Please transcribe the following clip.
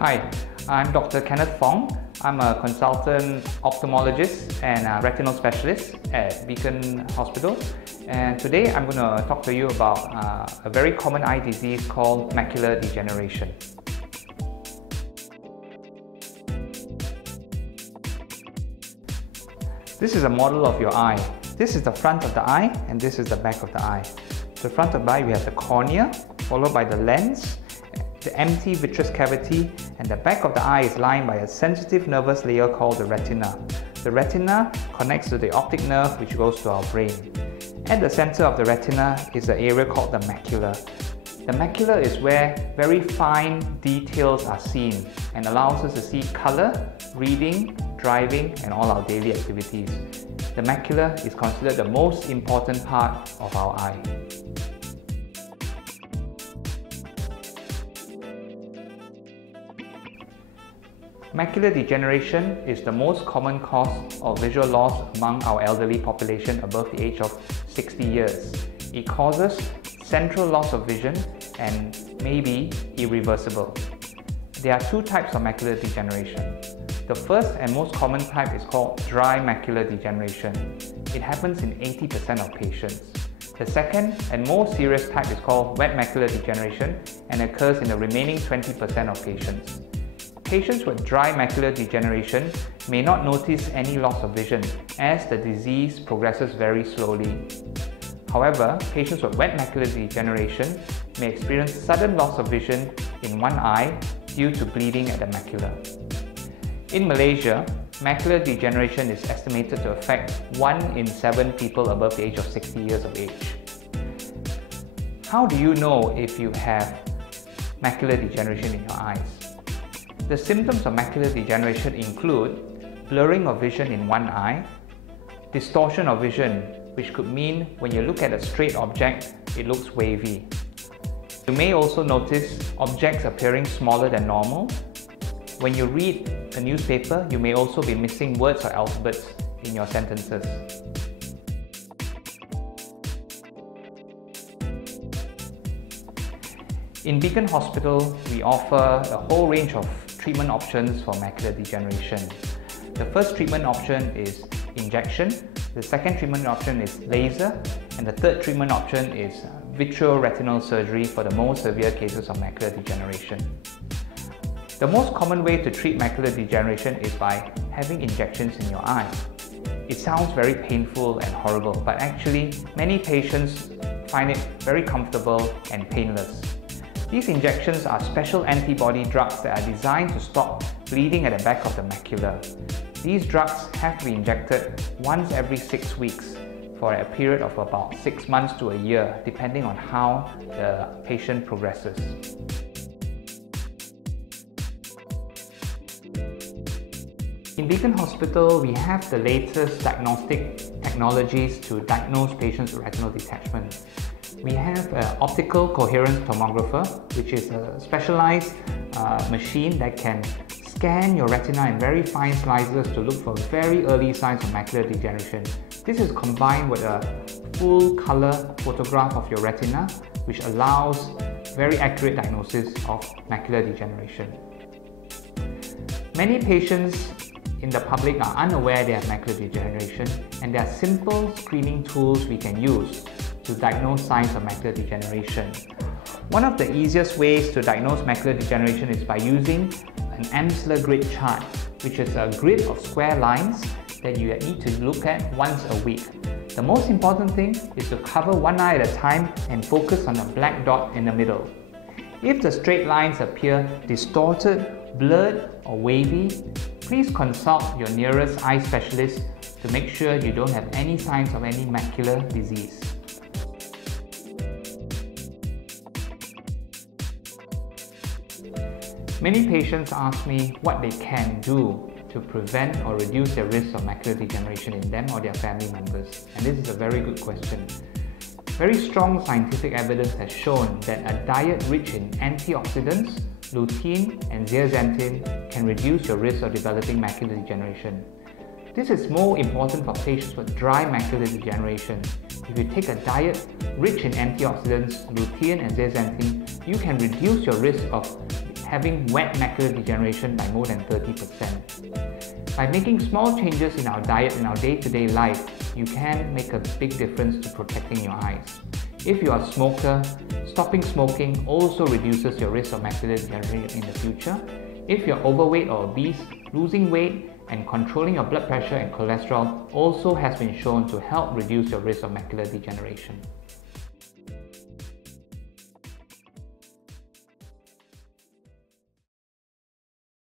Hi, I'm Dr. Kenneth Fong. I'm a consultant ophthalmologist and a retinal specialist at Beacon Hospital. And today I'm going to talk to you about a very common eye disease called macular degeneration. This is a model of your eye. This is the front of the eye and this is the back of the eye. The front of the eye we have the cornea, followed by the lens, the empty vitreous cavity, and the back of the eye is lined by a sensitive nervous layer called the retina. The retina connects to the optic nerve which goes to our brain. At the center of the retina is the area called the macula. The macula is where very fine details are seen and allows us to see color, reading, driving, and all our daily activities. The macula is considered the most important part of our eye. Macular degeneration is the most common cause of visual loss among our elderly population above the age of 60 years. It causes central loss of vision and may be irreversible. There are two types of macular degeneration. The first and most common type is called dry macular degeneration. It happens in 80% of patients. The second and more serious type is called wet macular degeneration and occurs in the remaining 20% of patients. Patients with dry macular degeneration may not notice any loss of vision as the disease progresses very slowly. However, patients with wet macular degeneration may experience sudden loss of vision in one eye due to bleeding at the macula. In Malaysia, macular degeneration is estimated to affect 1 in 7 people above the age of 60 years of age. How do you know if you have macular degeneration in your eyes? The symptoms of macular degeneration include blurring of vision in one eye, distortion of vision, which could mean when you look at a straight object, it looks wavy. You may also notice objects appearing smaller than normal. When you read a newspaper, you may also be missing words or alphabets in your sentences. In Beacon Hospital, we offer a whole range of treatment options for macular degeneration. The first treatment option is injection, the second treatment option is laser, and the third treatment option is vitreoretinal surgery for the most severe cases of macular degeneration. The most common way to treat macular degeneration is by having injections in your eye. It sounds very painful and horrible, but actually many patients find it very comfortable and painless. These injections are special antibody drugs that are designed to stop bleeding at the back of the macula. These drugs have to be injected once every 6 weeks for a period of about 6 months to a year, depending on how the patient progresses. In Beacon Hospital, we have the latest diagnostic technologies to diagnose patients with retinal detachment. We have an optical coherence tomographer, which is a specialized machine that can scan your retina in very fine slices to look for very early signs of macular degeneration. This is combined with a full color photograph of your retina, which allows very accurate diagnosis of macular degeneration. Many patients in the public are unaware they have macular degeneration, and there are simple screening tools we can use to diagnose signs of macular degeneration. One of the easiest ways to diagnose macular degeneration is by using an Amsler grid chart, which is a grid of square lines that you need to look at once a week. The most important thing is to cover one eye at a time and focus on the black dot in the middle. If the straight lines appear distorted, blurred, or wavy, please consult your nearest eye specialist to make sure you don't have any signs of any macular disease. Many patients ask me what they can do to prevent or reduce the risk of macular degeneration in them or their family members, and this is a very good question. Very strong scientific evidence has shown that a diet rich in antioxidants, lutein and zeaxanthin can reduce your risk of developing macular degeneration. This is more important for patients with dry macular degeneration. If you take a diet rich in antioxidants, lutein and zeaxanthin, you can reduce your risk of having wet macular degeneration by more than 30%. By making small changes in our diet in our day-to-day life, you can make a big difference to protecting your eyes. If you are a smoker, stopping smoking also reduces your risk of macular degeneration in the future. If you're overweight or obese, losing weight and controlling your blood pressure and cholesterol also has been shown to help reduce your risk of macular degeneration.